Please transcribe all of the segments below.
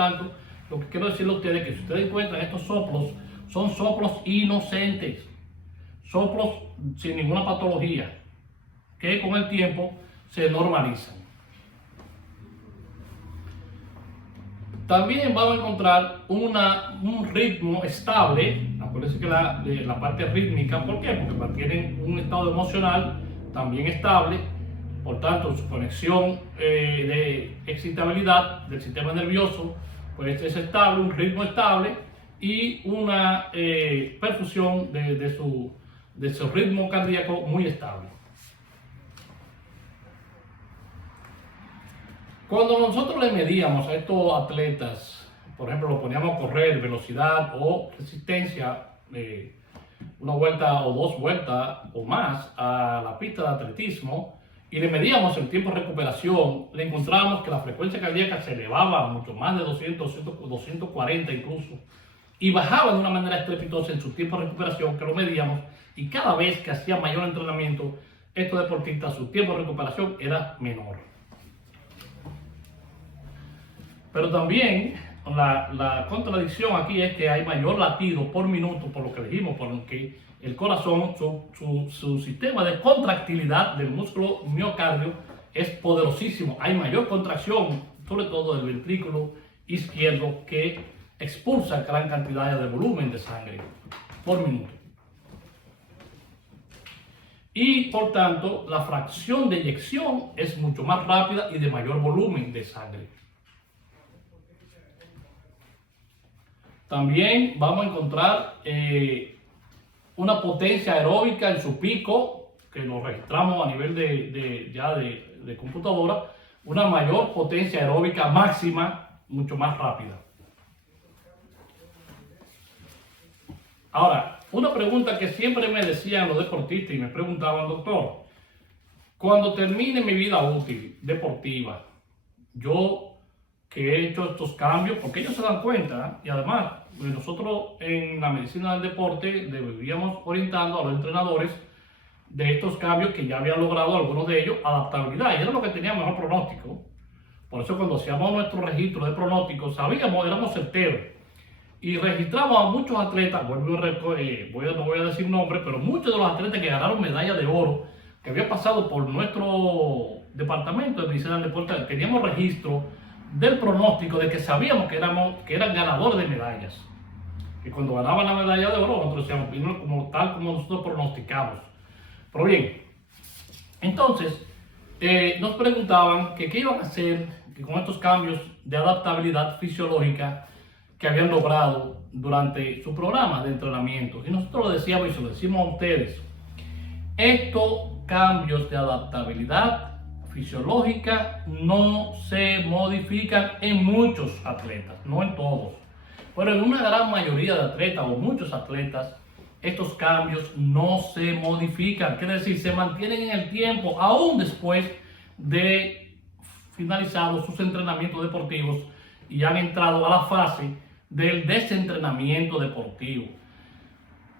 tanto, lo que quiero decirle a ustedes es que si ustedes encuentran estos soplos, son soplos inocentes, soplos sin ninguna patología, que con el tiempo se normalizan. También vamos a encontrar un ritmo estable. Acuérdense que la parte rítmica, ¿por qué? Porque mantienen un estado emocional también estable. Por tanto, su conexión de excitabilidad del sistema nervioso pues es estable, un ritmo estable y una perfusión de su ritmo cardíaco muy estable. Cuando nosotros le medíamos a estos atletas, por ejemplo, lo poníamos a correr velocidad o resistencia, una vuelta o dos vueltas o más a la pista de atletismo, y le medíamos el tiempo de recuperación, le encontrábamos que la frecuencia cardíaca se elevaba mucho más de 200, 240 incluso, y bajaba de una manera estrepitosa en su tiempo de recuperación, que lo medíamos, y cada vez que hacía mayor entrenamiento, estos deportistas, su tiempo de recuperación era menor. Pero también la contradicción aquí es que hay mayor latido por minuto, por lo que dijimos, por lo que el corazón, su sistema de contractilidad del músculo miocardio es poderosísimo. Hay mayor contracción, sobre todo del ventrículo izquierdo, que expulsa gran cantidad de volumen de sangre por minuto. Y por tanto, la fracción de eyección es mucho más rápida y de mayor volumen de sangre. También vamos a encontrar una potencia aeróbica en su pico, que lo registramos a nivel de computadora, una mayor potencia aeróbica máxima, mucho más rápida. Ahora, una pregunta que siempre me decían los deportistas y me preguntaban, doctor, cuando termine mi vida útil deportiva, yo que he hecho estos cambios, porque ellos se dan cuenta, y además nosotros en la medicina del deporte deberíamos orientando a los entrenadores de estos cambios que ya habían logrado algunos de ellos, adaptabilidad, y era lo que tenía mejor pronóstico. Por eso cuando hacíamos nuestro registro de pronóstico, sabíamos, éramos certeros, y registramos a muchos atletas, no voy a decir nombres, pero muchos de los atletas que ganaron medalla de oro, que habían pasado por nuestro departamento de medicina del deporte, teníamos registro del pronóstico, de que sabíamos que eran ganadores de medallas. Y cuando ganaban la medalla de oro, nosotros decíamos, vino tal como nosotros pronosticamos. Pero bien, entonces, nos preguntaban que qué iban a hacer con estos cambios de adaptabilidad fisiológica que habían logrado durante su programa de entrenamiento. Y nosotros lo decíamos y se lo decimos a ustedes. Estos cambios de adaptabilidad fisiológica no se modifican en muchos atletas, no en todos, pero en una gran mayoría de atletas o muchos atletas, estos cambios no se modifican, quiere decir, se mantienen en el tiempo, aún después de finalizados sus entrenamientos deportivos y han entrado a la fase del desentrenamiento deportivo.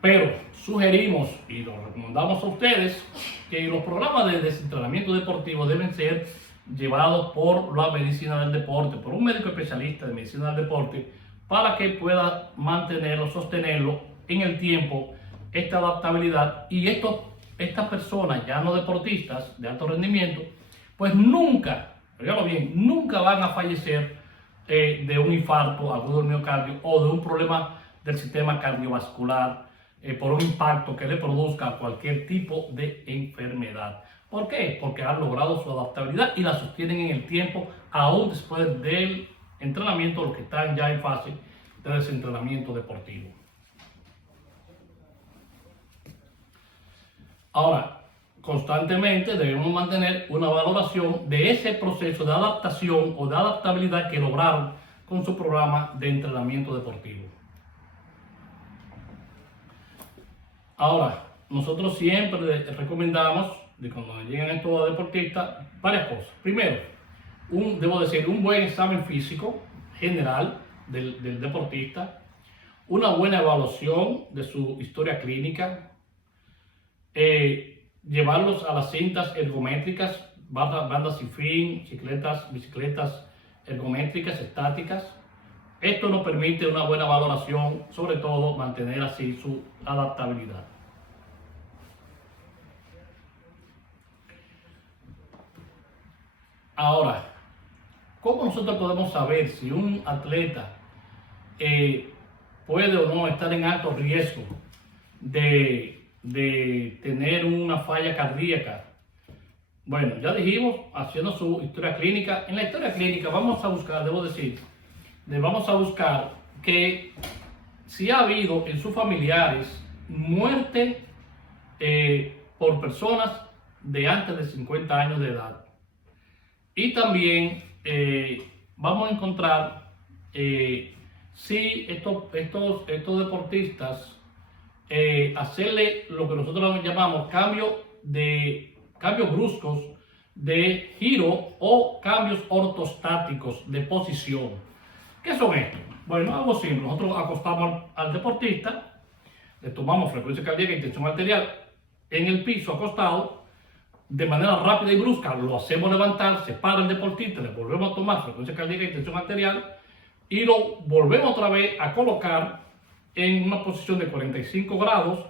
Pero sugerimos y lo recomendamos a ustedes que los programas de desentrenamiento deportivo deben ser llevados por la medicina del deporte, por un médico especialista de medicina del deporte, para que pueda mantenerlo, sostenerlo en el tiempo, esta adaptabilidad. Y estas personas ya no deportistas de alto rendimiento, pues nunca, oiganlo bien, nunca van a fallecer de un infarto agudo del miocardio o de un problema del sistema cardiovascular, por un impacto que le produzca cualquier tipo de enfermedad. ¿Por qué? Porque han logrado su adaptabilidad y la sostienen en el tiempo, aún después del entrenamiento, los que están ya en fase de desentrenamiento deportivo. Ahora, constantemente debemos mantener una valoración de ese proceso de adaptación o de adaptabilidad que lograron con su programa de entrenamiento deportivo. Ahora, nosotros siempre recomendamos, cuando llegan estos deportistas, varias cosas. Primero, un buen examen físico general del deportista, una buena evaluación de su historia clínica, llevarlos a las cintas ergométricas, bandas sin fin, bicicletas ergométricas, estáticas, Esto nos permite una buena valoración, sobre todo mantener así su adaptabilidad. Ahora, ¿cómo nosotros podemos saber si un atleta puede o no estar en alto riesgo de tener una falla cardíaca? Bueno, ya dijimos, haciendo su historia clínica. En la historia clínica vamos a buscar, vamos a buscar que si ha habido en sus familiares muerte por personas de antes de 50 años de edad. Y también vamos a encontrar si estos deportistas hacerle lo que nosotros llamamos cambios bruscos de giro o cambios ortostáticos de posición. ¿Qué son estos? Bueno, algo simple. Nosotros acostamos al deportista, le tomamos frecuencia cardíaca y tensión arterial en el piso acostado, de manera rápida y brusca lo hacemos levantar, se para el deportista, le volvemos a tomar frecuencia cardíaca y tensión arterial y lo volvemos otra vez a colocar en una posición de 45 grados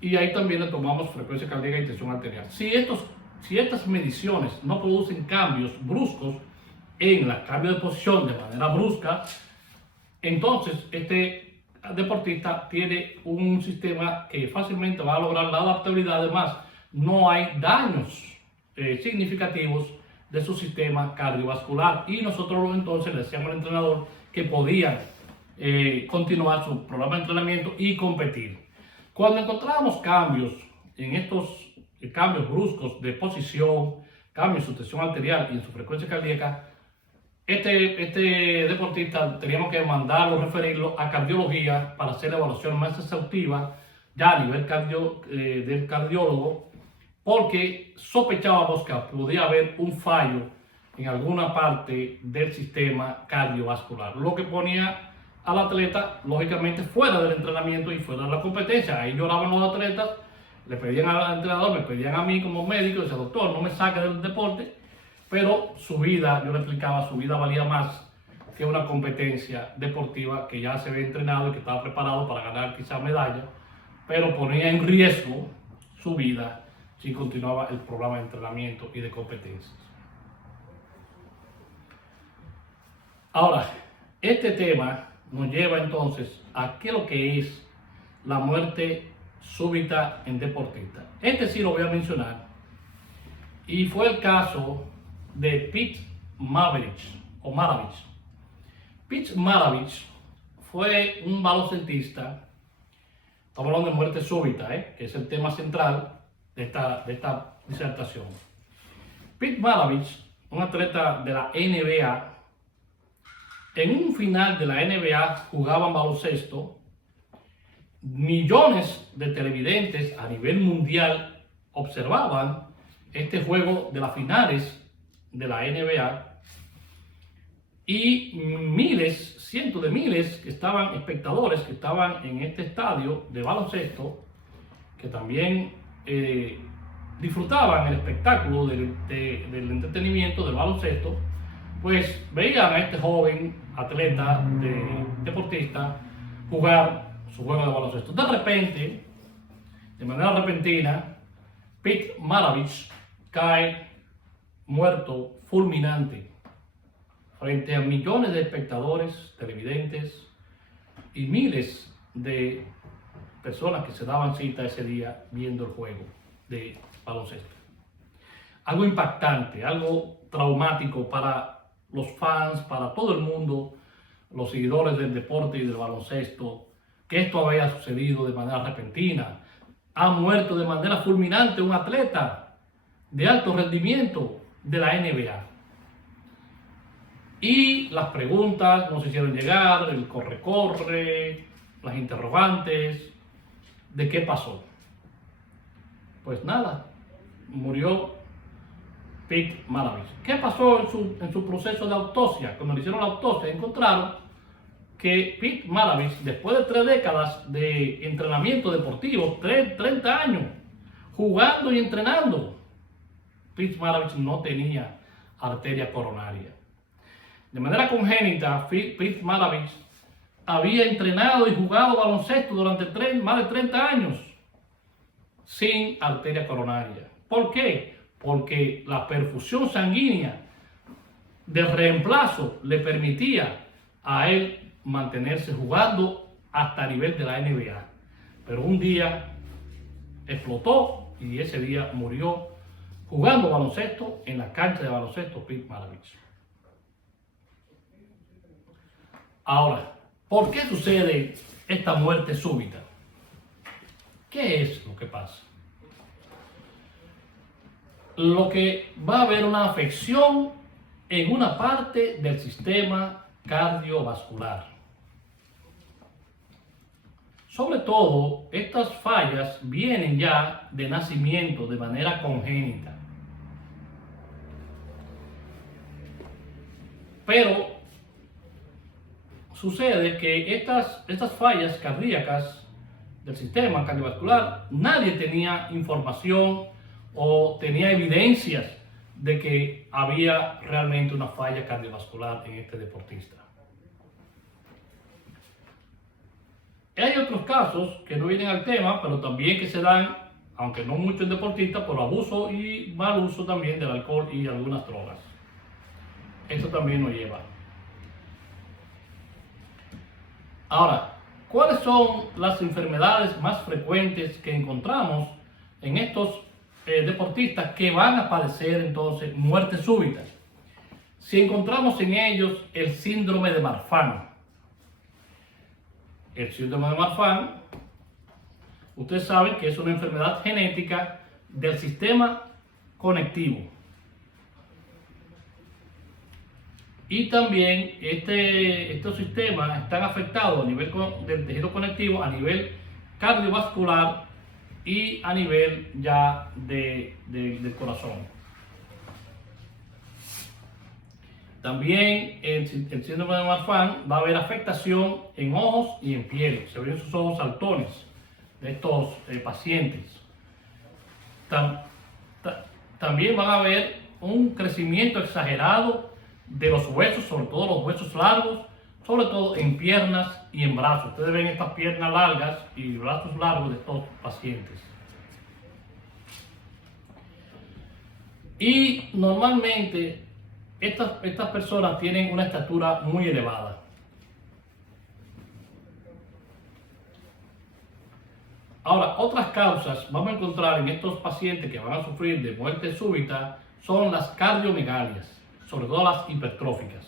y ahí también le tomamos frecuencia cardíaca y tensión arterial. Si estas mediciones no producen cambios bruscos en el cambio de posición de manera brusca, entonces este deportista tiene un sistema que fácilmente va a lograr la adaptabilidad. Además, no hay daños significativos de su sistema cardiovascular y nosotros entonces le decíamos al entrenador que podían continuar su programa de entrenamiento y competir. Cuando encontrábamos cambios en estos cambios bruscos de posición, cambios en su tensión arterial y en su frecuencia cardíaca, este deportista teníamos que mandarlo, referirlo a cardiología para hacer la evaluación más exhaustiva ya a nivel del cardiólogo, porque sospechábamos que podía haber un fallo en alguna parte del sistema cardiovascular, lo que ponía al atleta lógicamente fuera del entrenamiento y fuera de la competencia. Ahí lloraban los atletas, le pedían al entrenador, me pedían a mí como médico, decía, doctor, no me saque del deporte, pero su vida, yo le explicaba, su vida valía más que una competencia deportiva que ya se había entrenado y que estaba preparado para ganar quizás medalla, pero ponía en riesgo su vida si continuaba el programa de entrenamiento y de competencias. Ahora, este tema nos lleva entonces a qué es lo que es la muerte súbita en deportistas. Este sí lo voy a mencionar y fue el caso de Pete Maravich. Pete Maravich fue un baloncestista. Estamos hablando de muerte súbita, que es el tema central de esta disertación. Pete Maravich, un atleta de la NBA, en un final de la NBA jugaban baloncesto. Millones de televidentes a nivel mundial observaban este juego de las finales de la NBA y cientos de miles espectadores que estaban en este estadio de baloncesto, que también disfrutaban el espectáculo del entretenimiento del baloncesto, pues veían a este joven atleta, deportista, jugar su juego de baloncesto. De repente, de manera repentina, Pete Maravich cae muerto, fulminante, frente a millones de espectadores, televidentes y miles de personas que se daban cita ese día viendo el juego de baloncesto. Algo impactante, algo traumático para los fans, para todo el mundo, los seguidores del deporte y del baloncesto, que esto había sucedido de manera repentina. Ha muerto de manera fulminante un atleta de alto rendimiento de la NBA. Y las preguntas nos hicieron llegar, el corre-corre, las interrogantes, ¿de qué pasó? Pues nada, murió Pete Maravich. ¿Qué pasó en su proceso de autopsia? Cuando le hicieron la autopsia, encontraron que Pete Maravich, después de 3 décadas de entrenamiento deportivo, 30 años, jugando y entrenando, Pete Maravich no tenía arteria coronaria. De manera congénita, Pete Maravich había entrenado y jugado baloncesto durante más de 30 años sin arteria coronaria. ¿Por qué? Porque la perfusión sanguínea de reemplazo le permitía a él mantenerse jugando hasta el nivel de la NBA. Pero un día explotó y ese día murió jugando baloncesto en la cancha de baloncesto Pete Maravich. Ahora, ¿por qué sucede esta muerte súbita? ¿Qué es lo que pasa? Lo que va a haber una afección en una parte del sistema cardiovascular. Sobre todo, estas fallas vienen ya de nacimiento, de manera congénita. Pero sucede que estas fallas cardíacas del sistema cardiovascular, nadie tenía información o tenía evidencias de que había realmente una falla cardiovascular en este deportista. Hay otros casos que no vienen al tema, pero también que se dan, aunque no mucho en deportistas, por abuso y mal uso también del alcohol y algunas drogas. Eso también nos lleva. Ahora, ¿cuáles son las enfermedades más frecuentes que encontramos en estos deportistas que van a padecer entonces muertes súbitas? Si encontramos en ellos el síndrome de Marfan. El síndrome de Marfan, ustedes saben que es una enfermedad genética del sistema conectivo. Y también estos sistemas están afectados a nivel del tejido conectivo, a nivel cardiovascular y a nivel ya del corazón. También el síndrome de Marfan va a haber afectación en ojos y en piel. Se ven sus ojos saltones de estos pacientes. También van a haber un crecimiento exagerado de los huesos, sobre todo los huesos largos, sobre todo en piernas y en brazos. Ustedes ven estas piernas largas y brazos largos de estos pacientes. Y normalmente estas personas tienen una estatura muy elevada. Ahora, otras causas vamos a encontrar en estos pacientes que van a sufrir de muerte súbita son las cardiomegalias, sobre todo las hipertróficas.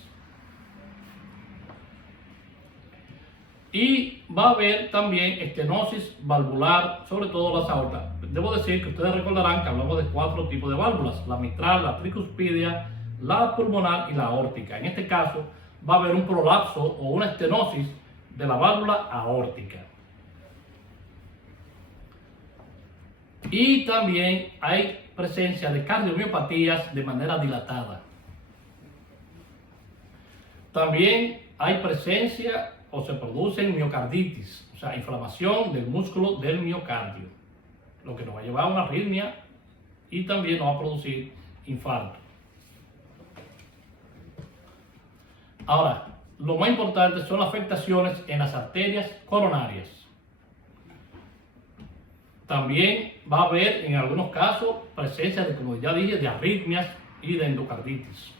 Y va a haber también estenosis valvular, sobre todo las aortas. Debo decir que ustedes recordarán que hablamos de 4 tipos de válvulas: la mitral, la tricuspidia, la pulmonar y la aórtica. En este caso va a haber un prolapso o una estenosis de la válvula aórtica. Y también hay presencia de cardiomiopatías de manera dilatada. También hay presencia o se produce miocarditis, o sea, inflamación del músculo del miocardio, lo que nos va a llevar a una arritmia y también nos va a producir infarto. Ahora, lo más importante son las afectaciones en las arterias coronarias. También va a haber en algunos casos presencia de, como ya dije, de arritmias y de endocarditis.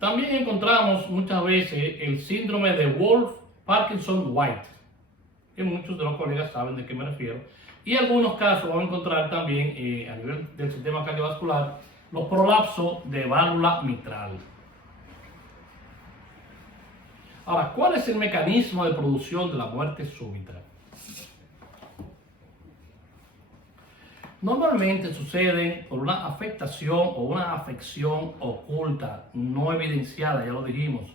También encontramos muchas veces el síndrome de Wolff-Parkinson-White, que muchos de los colegas saben de qué me refiero. Y en algunos casos vamos a encontrar también a nivel del sistema cardiovascular los prolapsos de válvula mitral. Ahora, ¿cuál es el mecanismo de producción de la muerte súbita? Normalmente suceden por una afectación o una afección oculta, no evidenciada, ya lo dijimos,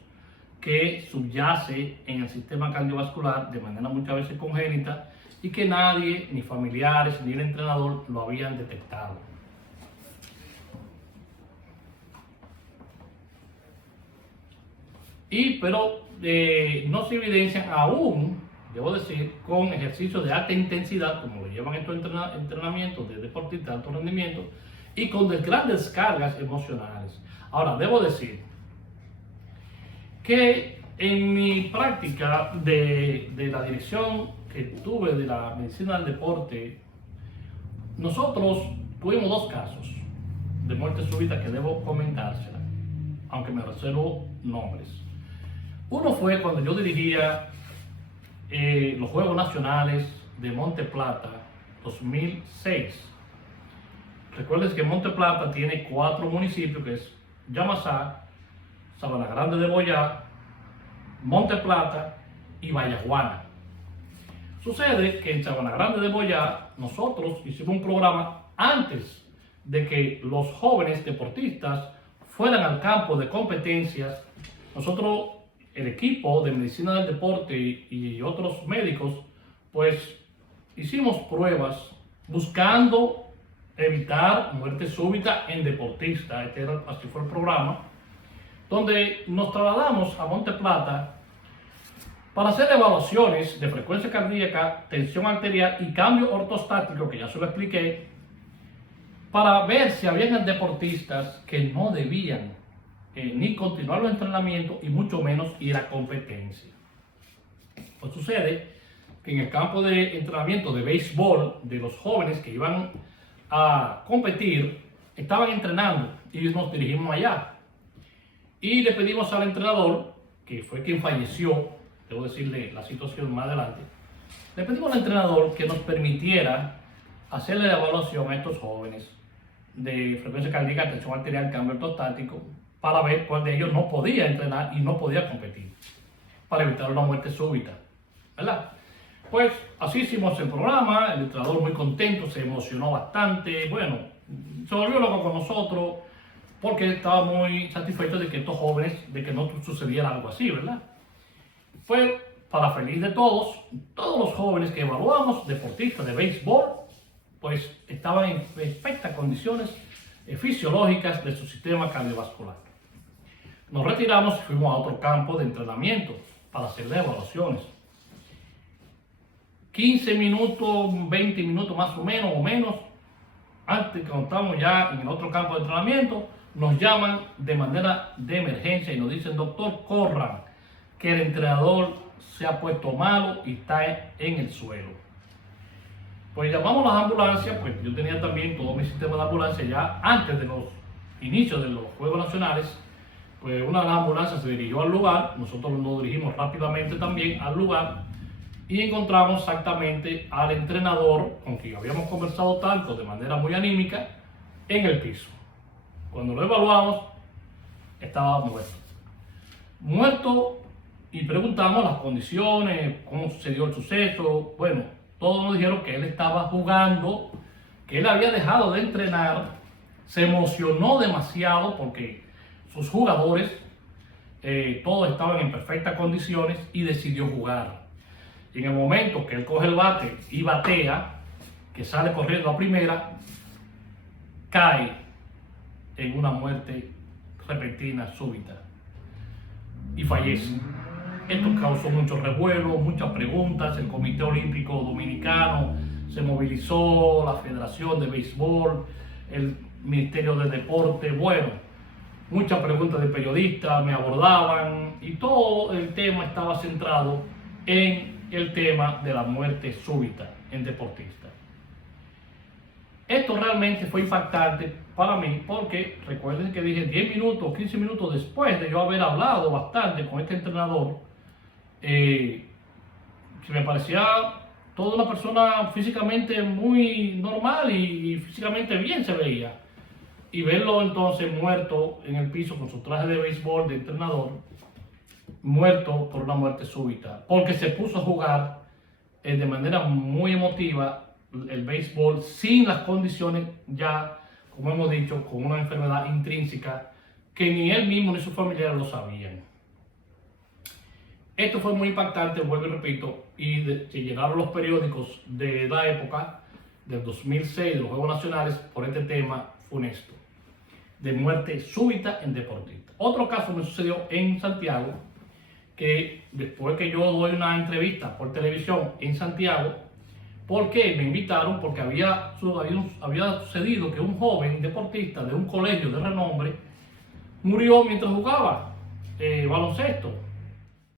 que subyace en el sistema cardiovascular de manera muchas veces congénita y que nadie, ni familiares, ni el entrenador lo habían detectado. Pero no se evidencian aún, debo decir, con ejercicios de alta intensidad, como lo llevan estos entrenamientos de deportistas de alto rendimiento, y con grandes cargas emocionales. Ahora, debo decir que En mi práctica de la dirección que tuve de la medicina del deporte, nosotros tuvimos dos casos de muerte súbita que debo comentársela, aunque me reservo nombres. Uno fue cuando yo dirigía los Juegos Nacionales de Monte Plata 2006. Recuerden que Monte Plata tiene 4 municipios, que es Yamasá, Sabana Grande de Boyá, Monte Plata y Vallajuana. Sucede que en Sabana Grande de Boyá nosotros hicimos un programa antes de que los jóvenes deportistas fueran al campo de competencias. Nosotros, el equipo de medicina del deporte y otros médicos, pues hicimos pruebas buscando evitar muerte súbita en deportistas. Así fue el programa, donde nos trasladamos a Monte Plata para hacer evaluaciones de frecuencia cardíaca, tensión arterial y cambio ortostático, que ya se lo expliqué, para ver si habían deportistas que no debían ni continuar los entrenamientos y mucho menos ir a competencia. Pues sucede que en el campo de entrenamiento de béisbol de los jóvenes que iban a competir, estaban entrenando y nos dirigimos allá. Y le pedimos al entrenador, que fue quien falleció, debo decirle la situación más adelante, le pedimos al entrenador que nos permitiera hacerle la evaluación a estos jóvenes de frecuencia cardíaca, tensión arterial, cambio ortostático, para ver cuál de ellos no podía entrenar y no podía competir, para evitar una muerte súbita, ¿verdad? Pues así hicimos el programa, el entrenador muy contento, se emocionó bastante, bueno, se volvió loco con nosotros, porque estaba muy satisfecho de que estos jóvenes, de que no sucediera algo así, ¿verdad? Fue para feliz de todos los jóvenes que evaluamos, deportistas de béisbol, pues estaban en perfectas condiciones fisiológicas de su sistema cardiovascular. Nos retiramos y fuimos a otro campo de entrenamiento para hacerle evaluaciones. 15 minutos, 20 minutos más o menos, antes que estamos ya en el otro campo de entrenamiento, nos llaman de manera de emergencia y nos dicen: doctor, corran, que el entrenador se ha puesto malo y está en el suelo. Pues llamamos a las ambulancias, pues yo tenía también todo mi sistema de ambulancia ya antes de los inicios de los Juegos Nacionales. Pues una de las ambulancias se dirigió al lugar, nosotros nos dirigimos rápidamente también al lugar y encontramos exactamente al entrenador con quien habíamos conversado tanto de manera muy anímica en el piso. Cuando lo evaluamos, estaba muerto, y preguntamos las condiciones, cómo sucedió el suceso. Bueno, todos nos dijeron que él estaba jugando, que él había dejado de entrenar, se emocionó demasiado porque sus jugadores todos estaban en perfectas condiciones y decidió jugar. Y en el momento que él coge el bate y batea, que sale corriendo a primera, cae en una muerte repentina, súbita, y fallece. Esto causó mucho revuelo, muchas preguntas. El Comité Olímpico Dominicano se movilizó, la Federación de Béisbol, el Ministerio de Deporte, bueno, muchas preguntas de periodistas me abordaban y todo el tema estaba centrado en el tema de la muerte súbita en deportistas. Esto realmente fue impactante para mí porque recuerden que dije 10 minutos, 15 minutos después de yo haber hablado bastante con este entrenador, que me parecía toda una persona físicamente muy normal y físicamente bien se veía, y verlo entonces muerto en el piso con su traje de béisbol de entrenador, muerto por una muerte súbita, porque se puso a jugar de manera muy emotiva el béisbol sin las condiciones, ya como hemos dicho, con una enfermedad intrínseca que ni él mismo ni sus familiares lo sabían. Esto fue muy impactante, vuelvo y repito, y se llenaron los periódicos de la época del 2006, de los Juegos Nacionales, por este tema funesto de muerte súbita en deportistas. Otro caso me sucedió en Santiago, que después que yo doy una entrevista por televisión en Santiago, ¿por qué me invitaron? Porque había sucedido que un joven deportista de un colegio de renombre murió mientras jugaba baloncesto.